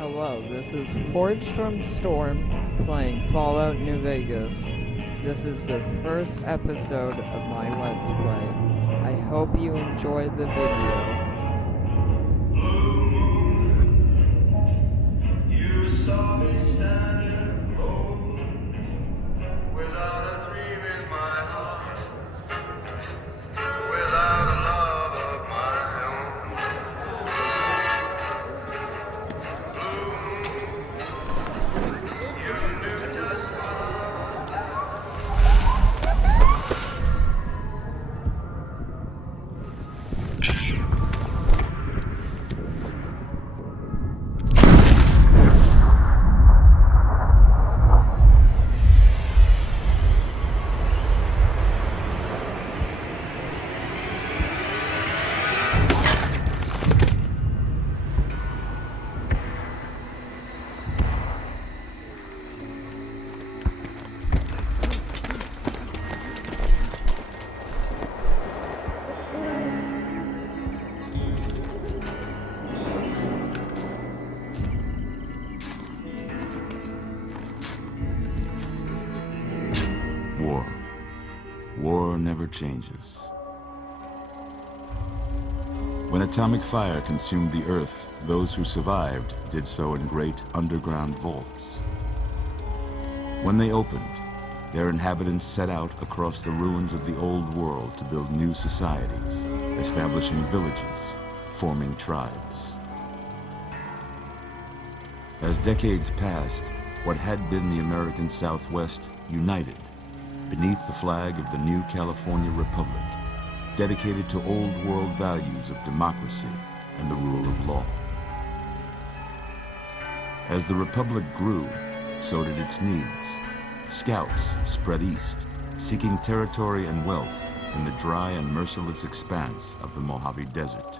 Hello, this is Forged from Storm playing Fallout New Vegas. This is the first episode of my Let's Play. I hope you enjoy the video. You saw me standing alone, without a dream in my heart, without a love of my own. Blue, you knew just War. War never changes. When atomic fire consumed the Earth, those who survived did so in great underground vaults. When they opened, their inhabitants set out across the ruins of the old world to build new societies, establishing villages, forming tribes. As decades passed, what had been the American Southwest united beneath the flag of the new California Republic, dedicated to old world values of democracy and the rule of law. As the Republic grew, so did its needs. Scouts spread east, seeking territory and wealth in the dry and merciless expanse of the Mojave Desert.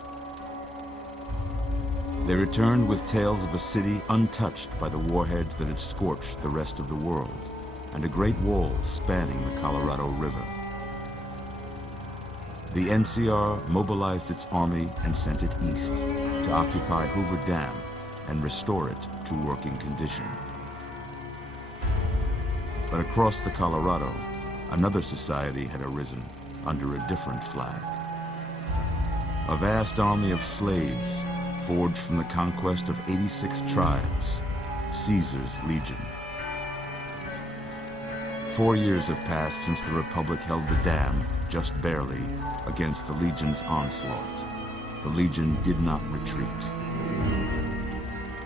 They returned with tales of a city untouched by the warheads that had scorched the rest of the world, and a great wall spanning the Colorado River. The NCR mobilized its army and sent it east to occupy Hoover Dam and restore it to working condition. But across the Colorado, another society had arisen under a different flag. A vast army of slaves forged from the conquest of 86 tribes, Caesar's Legion. 4 years have passed since the Republic held the dam, just barely, against the Legion's onslaught. The Legion did not retreat.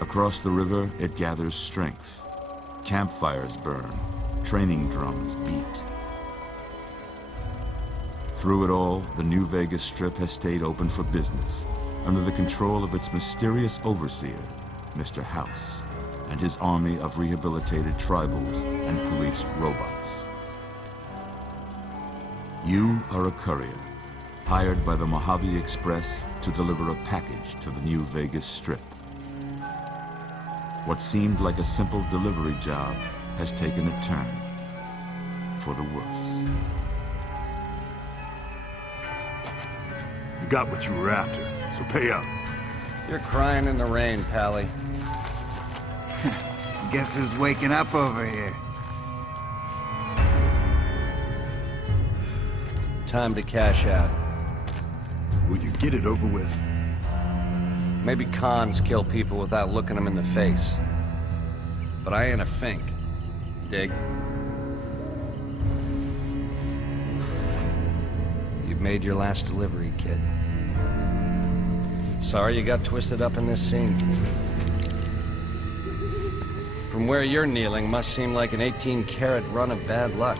Across the river, it gathers strength. Campfires burn, training drums beat. Through it all, the New Vegas Strip has stayed open for business, under the control of its mysterious overseer, Mr. House, and his army of rehabilitated tribals and police robots. You are a courier, hired by the Mojave Express to deliver a package to the New Vegas Strip. What seemed like a simple delivery job has taken a turn for the worse. You got what you were after, so pay up. You're crying in the rain, Pally. Guess who's waking up over here? Time to cash out. Will you get it over with? Maybe cons kill people without looking them in the face. But I ain't a fink. Dig? You've made your last delivery, kid. Sorry you got twisted up in this scene. From where you're kneeling must seem like an 18-carat run of bad luck.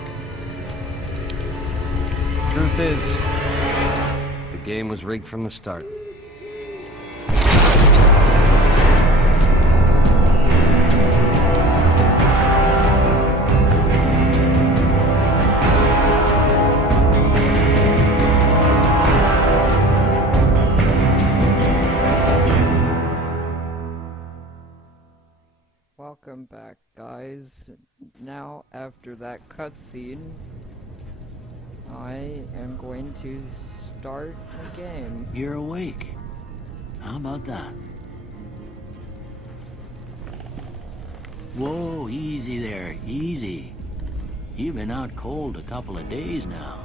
Truth is, the game was rigged from the start. Welcome back, guys. Now, after that cutscene, I am going to start the game. You're awake. How about that? Whoa, easy there, easy. You've been out cold a couple of days now.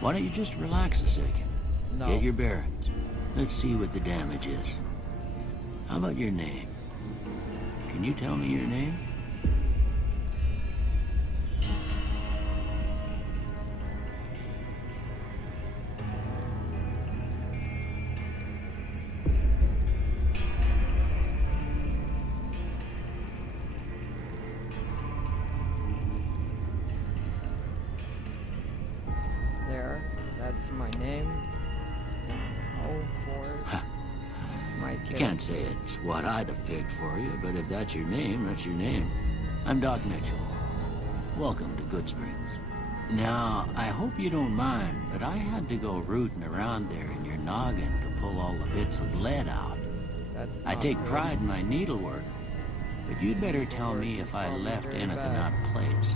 Why don't you just relax a second? No. Get your bearings. Let's see what the damage is. How about your name? Can you tell me your name? There. That's my name. And for my You character. can't say it's what I'd have picked for you, but if that's your name, that's your name. I'm Doc Mitchell. Welcome to Goodsprings. Now, I hope you don't mind, but I had to go rooting around there in your noggin to pull all the bits of lead out. That's I not take good. pride in my needlework, but you'd better tell me if I Probably left very anything bad. out of place.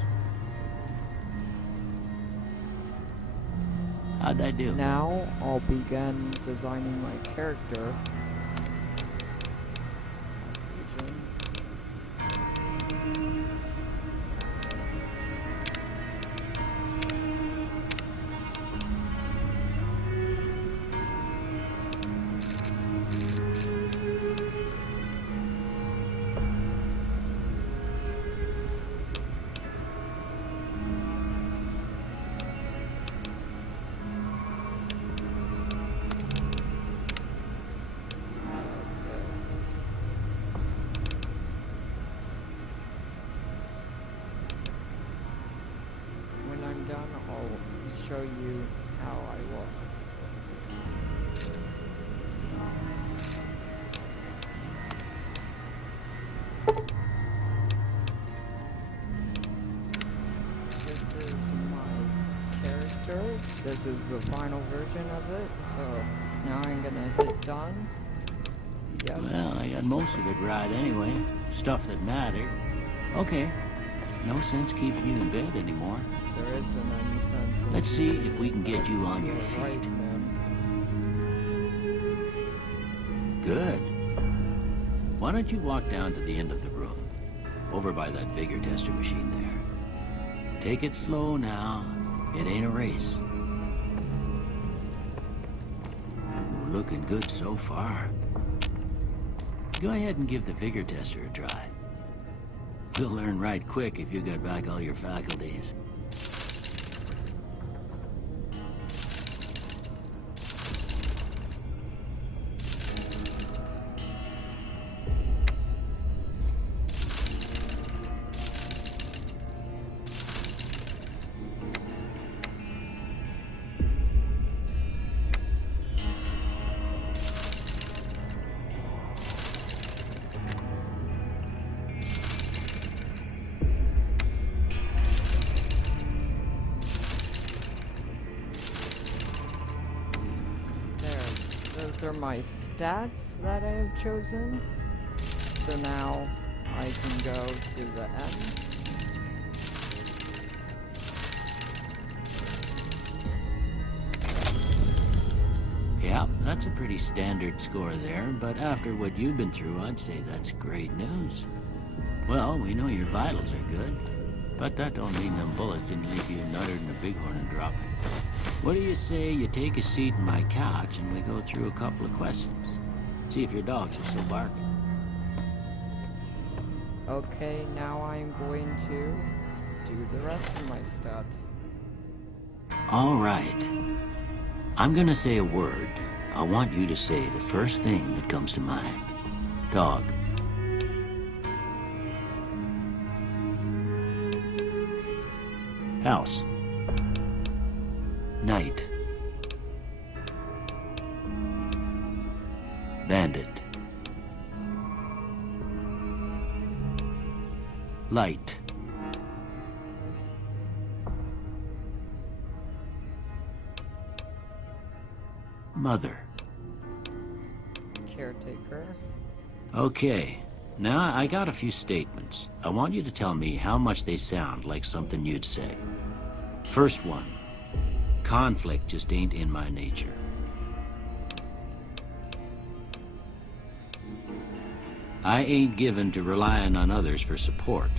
How'd I do? Now I'll begin designing my character. When I'm done, I'll show you how I look. This is my character. This is the final version of it. So now I'm gonna hit done. Yes. Well, I got most of it right anyway. Stuff that mattered. Okay. No sense keeping you in bed anymore. There isn't any sense in Let's see if we can get you on your You're right, feet. man. Good. Why don't you walk down to the end of the room? Over by that vigor tester machine there. Take it slow now. It ain't a race. Ooh, looking good so far. Go ahead and give the vigor tester a try. You'll learn right quick if you got back all your faculties. Those are my stats that I have chosen. So now I can go to the end. Yeah, that's a pretty standard score there, but after what you've been through, I'd say that's great news. Well, we know your vitals are good, but that don't mean them bullets didn't leave you nuttered in a bighorn and drop it. What do you say you take a seat in my couch and we go through a couple of questions? See if your dogs are still barking. Okay, now I'm going to do the rest of my stats. All right. I'm gonna say a word. I want you to say the first thing that comes to mind. Dog. House. Night. Bandit. Light. Mother. Caretaker. Okay. Now, I got a few statements. I want you to tell me how much they sound like something you'd say. First one. Conflict just ain't in my nature. I ain't given to relying on others for support.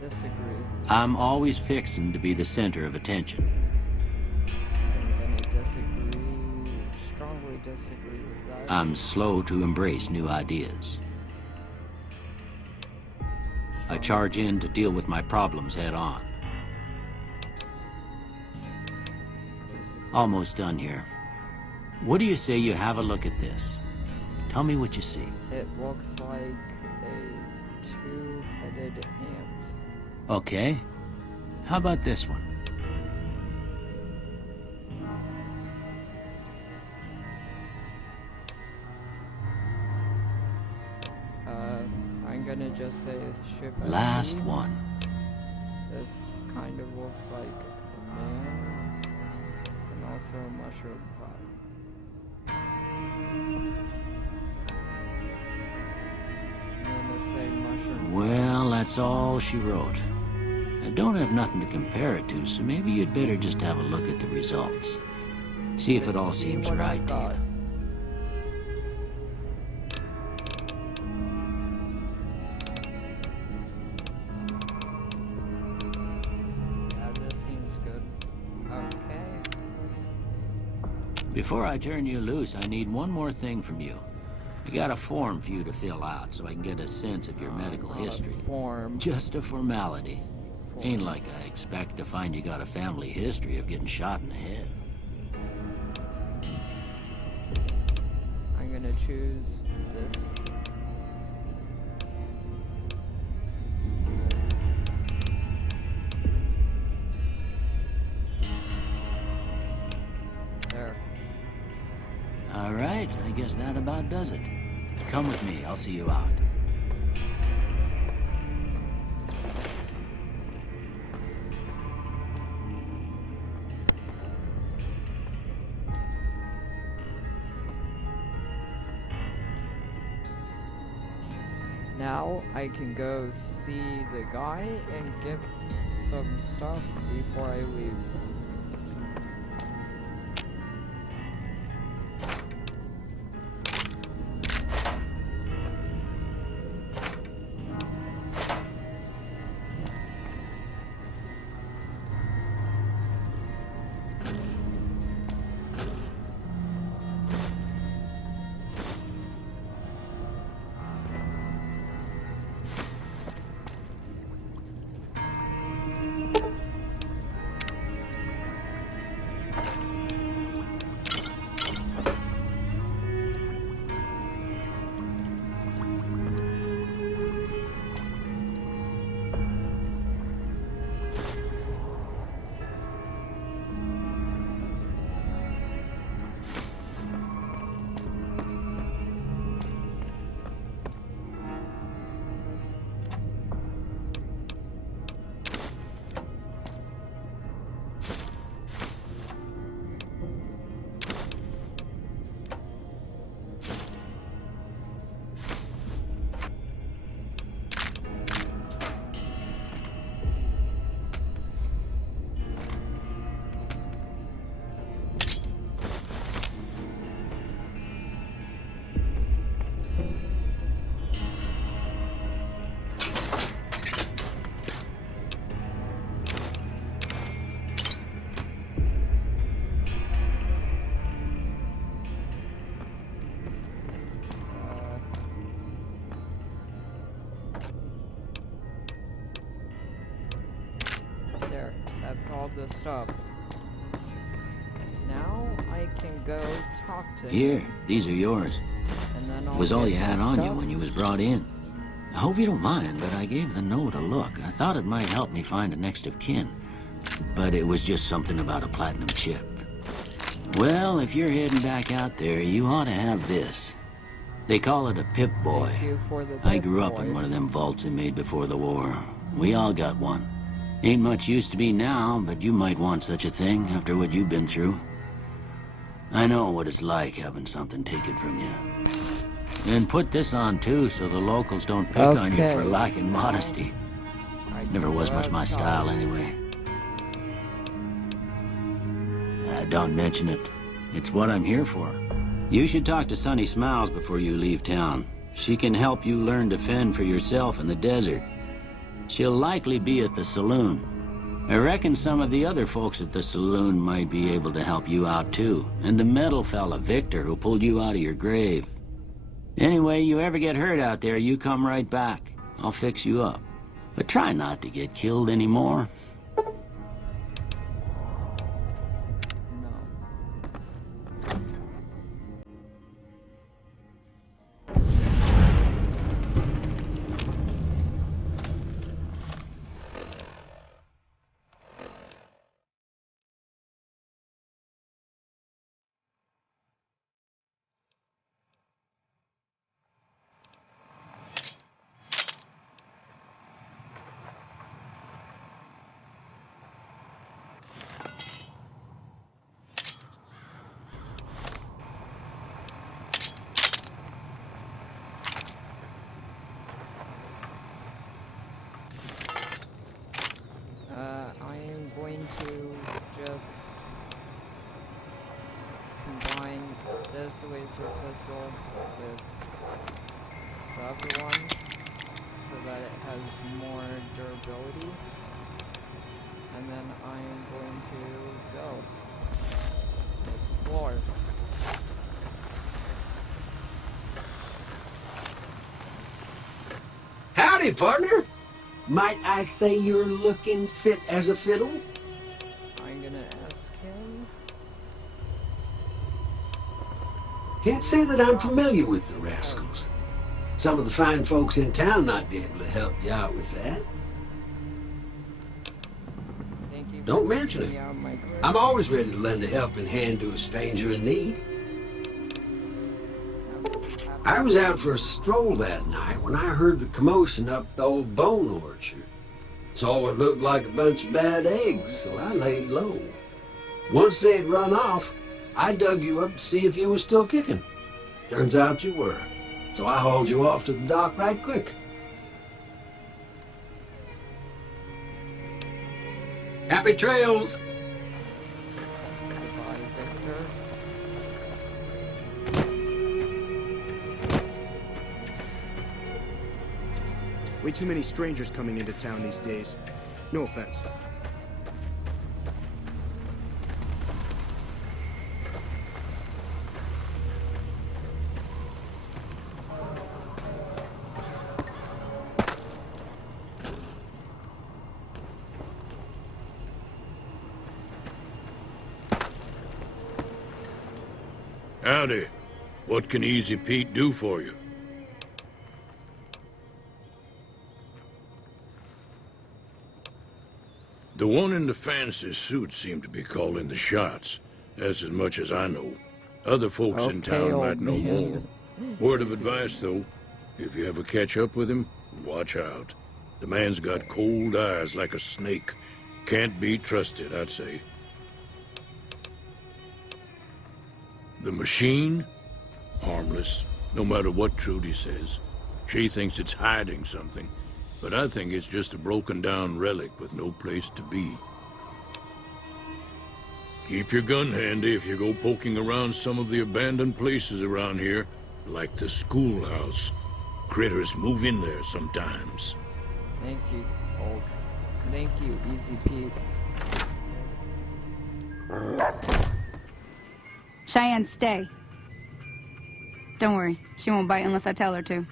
Disagree. I'm always fixing to be the center of attention. I'm gonna disagree. Strongly disagree with that. I'm slow to embrace new ideas. I charge in to deal with my problems head on. Almost done here. What do you say you have a look at this? Tell me what you see. It looks like a two-headed ant. Okay. How about this one? I'm gonna just say a ship at Last sea. one. This kind of looks like a man and also a mushroom cloud. I'm gonna say mushroom. Well, that's all she wrote. I don't have nothing to compare it to, so maybe you'd better just have a look at the results. See if it all Let's see seems what I right to got. you. Yeah, this seems good. Okay. Before I turn you loose, I need one more thing from you. I got a form for you to fill out so I can get a sense of your medical Not a history. form. Just a formality. Ain't like Forms. I expect to find you got a family history of getting shot in the head. I'm gonna choose this. There. All right, I guess that about does it. Come with me, I'll see you out. Now I can go see the guy and get some stuff before I leave. There, that's all the stuff. Now I can go talk to Here, him, these are yours. and then I'll Was all get you had my on you stuff. when you was brought in. I hope you don't mind, but I gave the note a look. I thought it might help me find a next of kin. But it was just something about a platinum chip. Well, if you're heading back out there, you ought to have this. They call it a Pip-Boy. Thank you for the I grew up Pip-Boy. in one of them vaults they made before the war. We all got one. Ain't much use to me now, but you might want such a thing after what you've been through. I know what it's like having something taken from you. And put this on too, so the locals don't pick on you for Okay. lacking modesty. I Never was can much go my outside. style anyway. Don't mention it. It's what I'm here for. You should talk to Sunny Smiles before you leave town. She can help you learn to fend for yourself in the desert. She'll likely be at the saloon. I reckon some of the other folks at the saloon might be able to help you out too. And the metal fella, Victor, who pulled you out of your grave. Anyway, you ever get hurt out there, you come right back. I'll fix you up. But try not to get killed anymore. No. I am going to just combine this laser pistol with the other one so that it has more durability, and then I am going to go explore. Howdy, partner. Might I say you're looking fit as a fiddle? I'm gonna ask him. Can't say that I'm familiar with the rascals. Some of the fine folks in town might be able to help you out with that. Thank you. Don't for mention taking it. out my grip. I'm always ready to lend a helping hand to a stranger in need. I was out for a stroll that night when I heard the commotion up the old bone orchard. Saw what looked like a bunch of bad eggs, so I laid low. Once they had run off, I dug you up to see if you were still kicking. Turns out you were, so I hauled you off to the dock right quick. Happy trails! Goodbye, Victor. Way too many strangers coming into town these days. No offense. Howdy. What can Easy Pete do for you? The one in the fancy suit seemed to be calling the shots. That's as much as I know. Other folks in Okay, town old might know man. more. Word of advice, though. If you ever catch up with him, watch out. The man's got cold eyes like a snake. Can't be trusted, I'd say. The machine? Harmless, no matter what Trudy says. She thinks it's hiding something, but I think it's just a broken-down relic with no place to be. Keep your gun handy if you go poking around some of the abandoned places around here, like the schoolhouse. Critters move in there sometimes. Thank you, old. Thank you, Easy Pete. Cheyenne, stay. Don't worry, she won't bite unless I tell her to.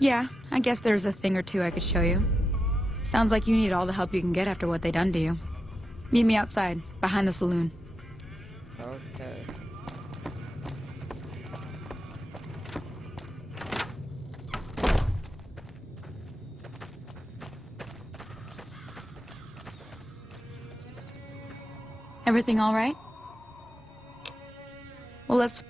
Yeah, I guess there's a thing or two I could show you. Sounds like you need all the help you can get after what they done to you. Meet me outside, behind the saloon. Okay. Everything all right? Well, let's...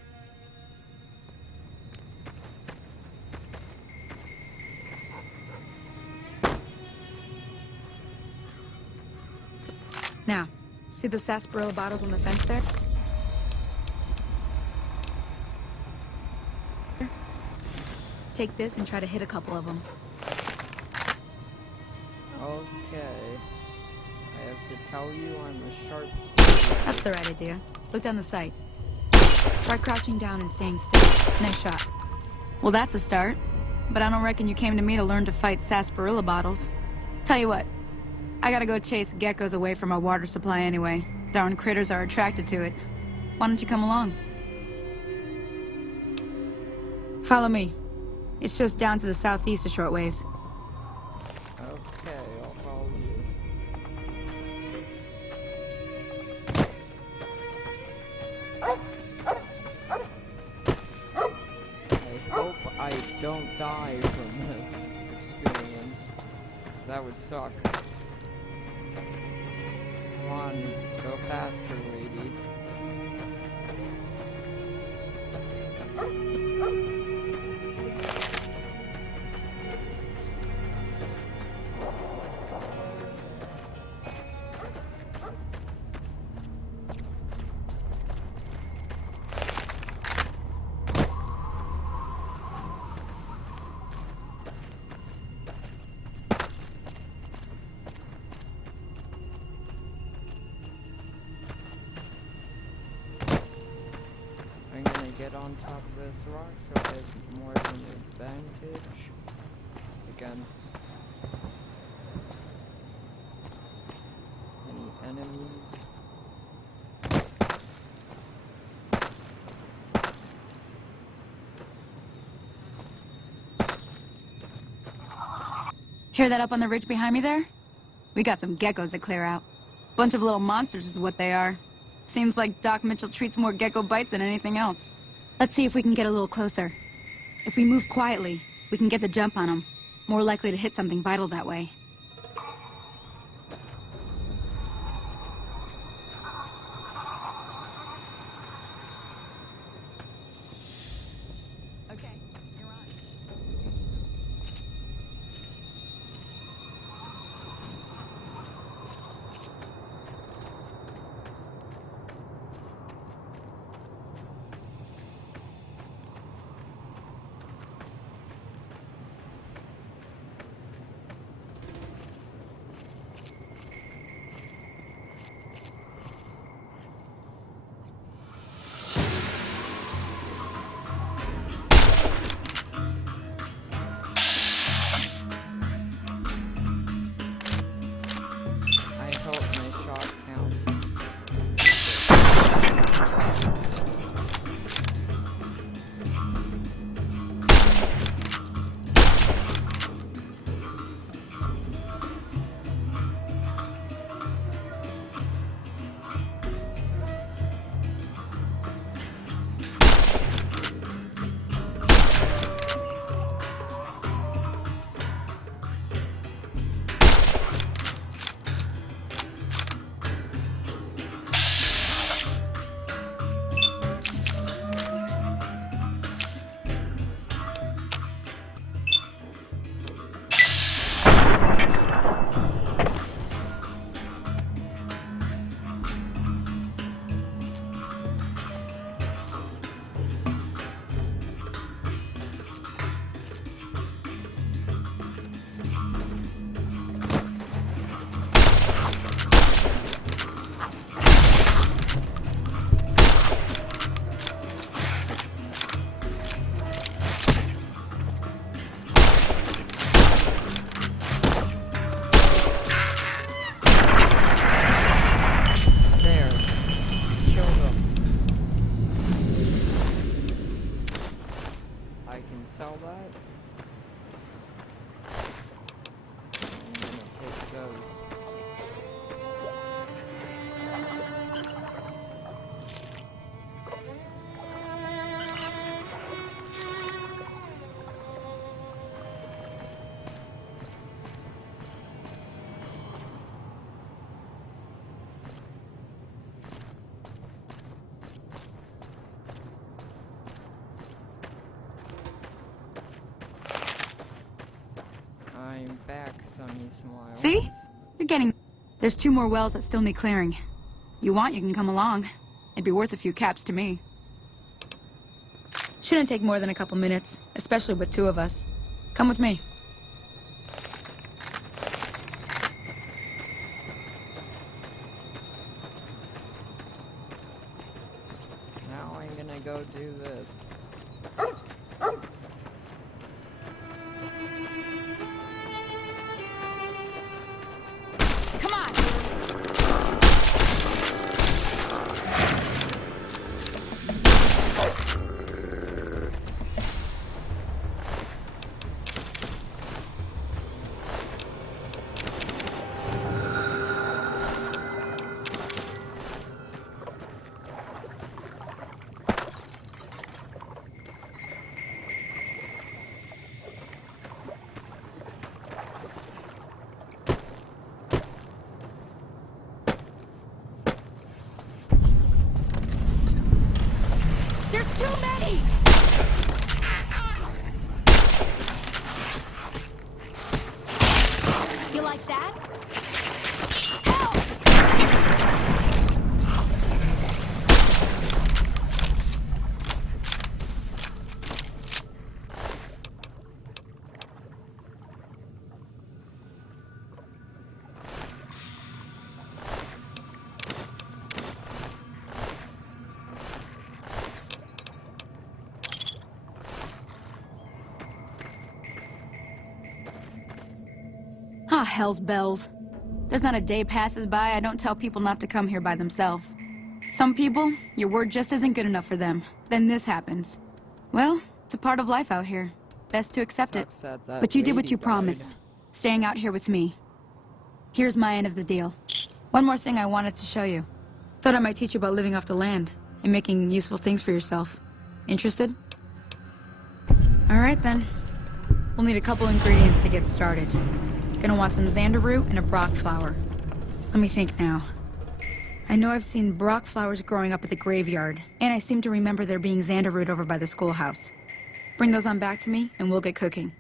Now, see the sarsaparilla bottles on the fence there? Take this and try to hit a couple of them. Okay. I have to tell you I'm a sharp... That's the right idea. Look down the sight. Try crouching down and staying still. Nice shot. Well, that's a start. But I don't reckon you came to me to learn to fight sarsaparilla bottles. Tell you what, I gotta go chase geckos away from our water supply anyway. Darn critters are attracted to it. Why don't you come along? Follow me. It's just down to the southeast a short ways. Okay, I'll follow you. I hope I don't die from this experience, 'cause that would suck. Come on, go faster, lady. I'm gonna get on top of this rock so I have more of an advantage against any enemies. Hear that up on the ridge behind me there? We got some geckos to clear out. Bunch of little monsters is what they are. Seems like Doc Mitchell treats more gecko bites than anything else. Let's see if we can get a little closer. If we move quietly, we can get the jump on them. More likely to hit something vital that way. Okay, you're on. I hope my shot counts. There. Kill them. I can sell that. I'm gonna take those. I'm back, Sunny Smiles. See? You're getting... There's 2 more wells that still need clearing. You want, you can come along. It'd be worth a few caps to me. Shouldn't take more than a couple minutes, especially with 2 of us. Come with me. gonna go do this. Come on! There's too many! You like that? Ah, hell's bells. There's not a day passes by I don't tell people not to come here by themselves. Some people, your word just isn't good enough for them. Then this happens. Well, it's a part of life out here. Best to accept it. But you did what you promised. Staying out here with me. Here's my end of the deal. One more thing I wanted to show you. Thought I might teach you about living off the land and making useful things for yourself. Interested? Alright then. We'll need a couple ingredients to get started. Gonna want some xander root and a brock flower. Let me think now. I know I've seen brock flowers growing up at the graveyard, and I seem to remember there being xander root over by the schoolhouse. Bring those on back to me, and we'll get cooking.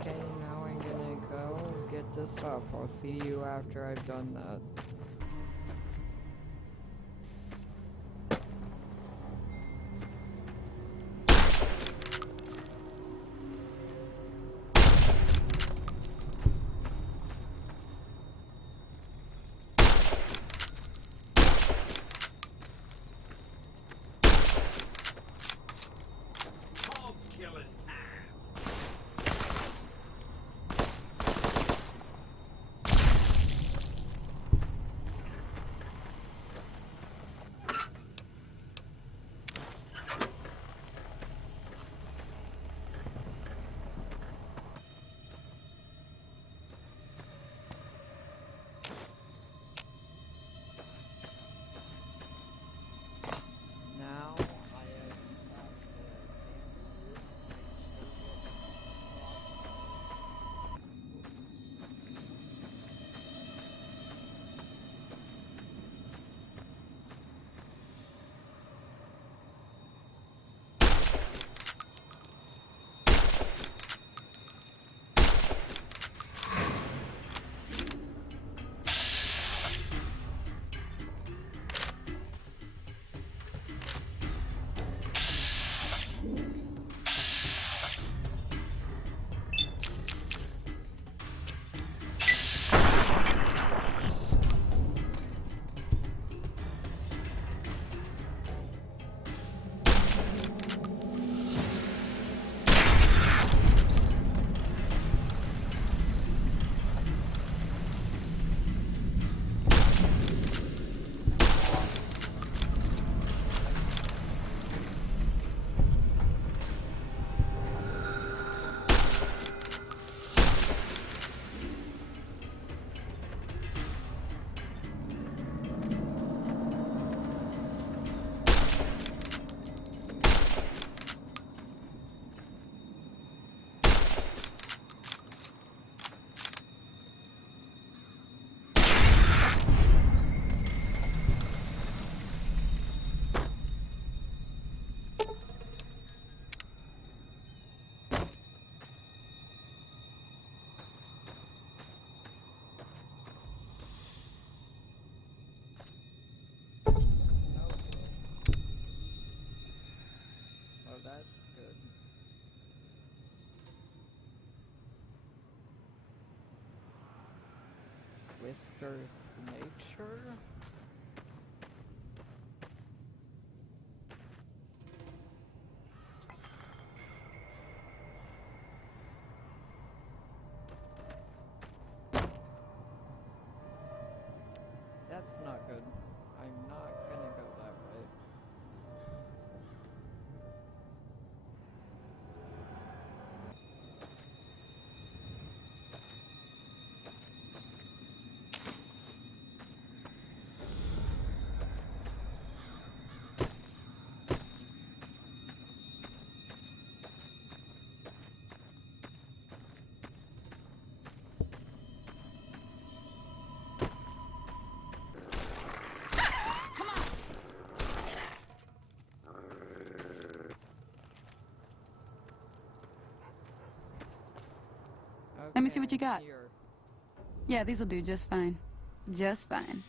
Okay, now I'm gonna go get this up. I'll see you after I've done that. Dr. Snakeshire? That's not good. I'm not gonna go that way. Let me see what you Okay, got. here. Yeah, these'll do just fine. Just fine.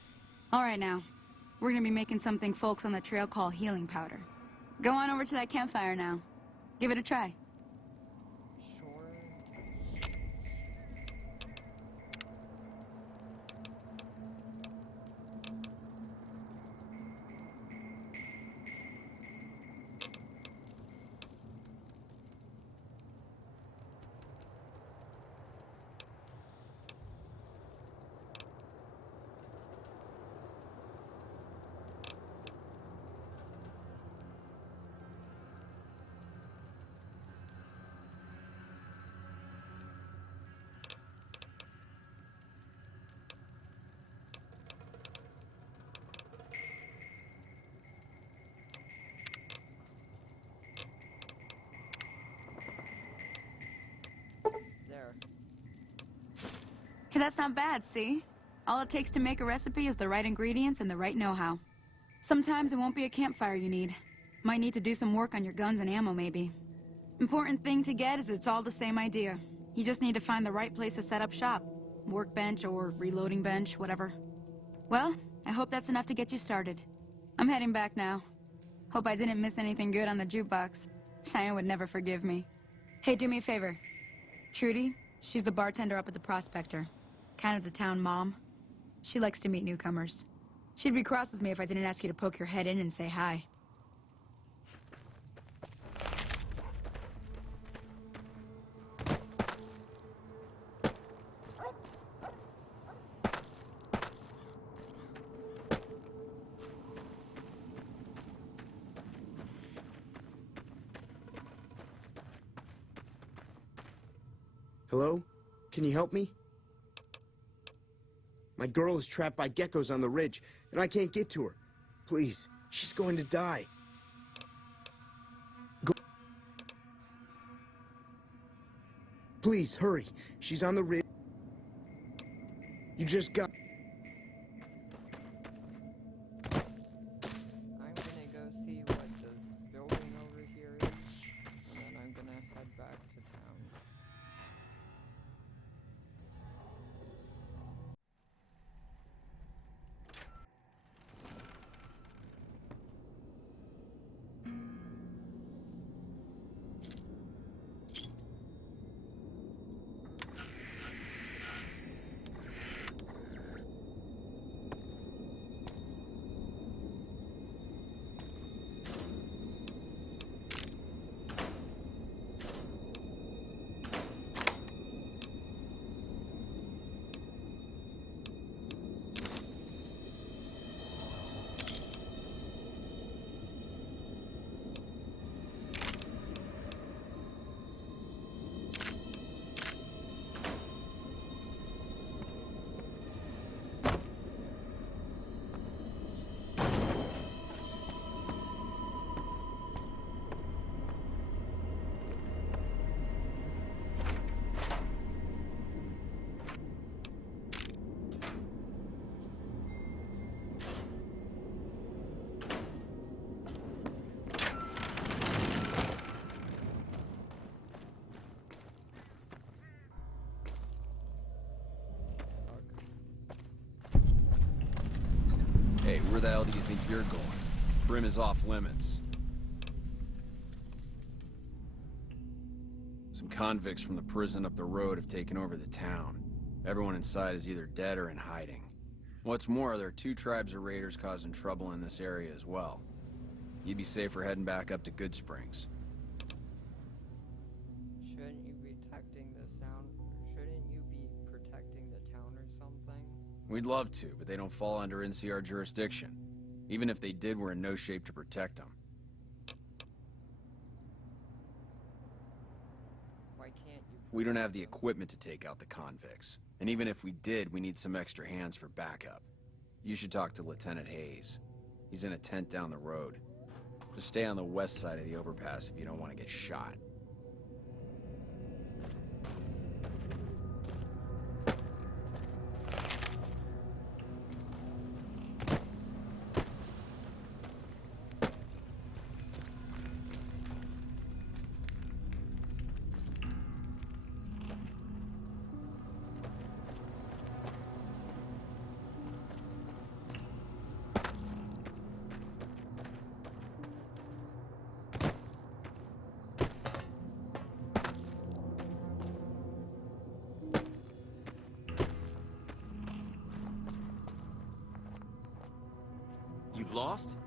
All right now, we're gonna be making something folks on the trail call healing powder. Go on over to that campfire now. Give it a try. Sure. There. Hey, that's not bad, see? All it takes to make a recipe is the right ingredients and the right know-how. Sometimes it won't be a campfire you need. Might need to do some work on your guns and ammo, maybe. Important thing to get is it's all the same idea. You just need to find the right place to set up shop. Workbench or reloading bench, whatever. Well, I hope that's enough to get you started. I'm heading back now. Hope I didn't miss anything good on the jukebox. Cheyenne would never forgive me. Hey, do me a favor. Trudy, she's the bartender up at the Prospector. Kind of the town mom. She likes to meet newcomers. She'd be cross with me if I didn't ask you to poke your head in and say hi. Hello? Can you help me? My girl is trapped by geckos on the ridge, and I can't get to her. Please, she's going to die. Please, hurry. She's on the ridge. You just got... I'm gonna go see what this building over here is, and then I'm gonna head back to town. Hey, where the hell do you think you're going? Primm is off limits. Some convicts from the prison up the road have taken over the town. Everyone inside is either dead or in hiding. What's more, there are 2 tribes of raiders causing trouble in this area as well. You'd be safer heading back up to Good Springs. Shouldn't you be protecting this town? Shouldn't you be protecting the town or something? We'd love to, but they don't fall under NCR jurisdiction. Even if they did, we're in no shape to protect them. Why can't you? We don't have the equipment to take out the convicts. And even if we did, we need some extra hands for backup. You should talk to Lieutenant Hayes. He's in a tent down the road. Just stay on the west side of the overpass if you don't want to get shot. You lost?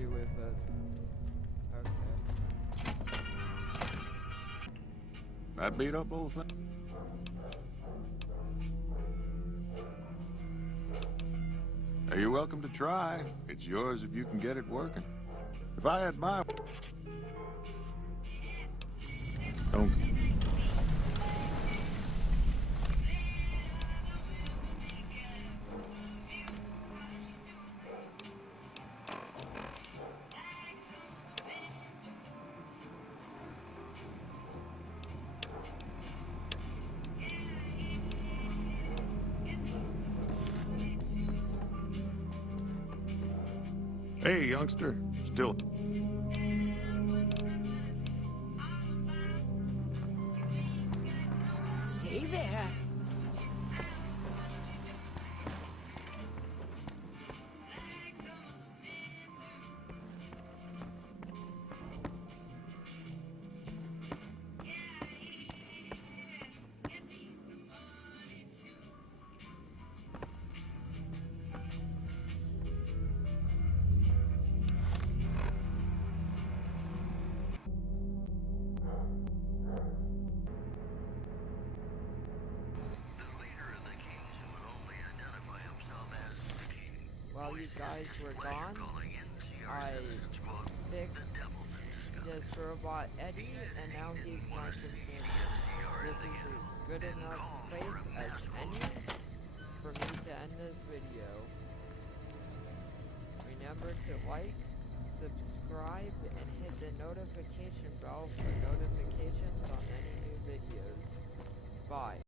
do with it. Okay. That beat up old thing? Hey, you're welcome to try. It's yours if you can get it working. If I had my... Don't... Hey, youngster. Still... Hey there. While you guys were gone, I fixed this robot Eddie, and now he's my companion. This is as good enough place as any for me to end this video. Remember to like, subscribe, and hit the notification bell for notifications on any new videos. Bye.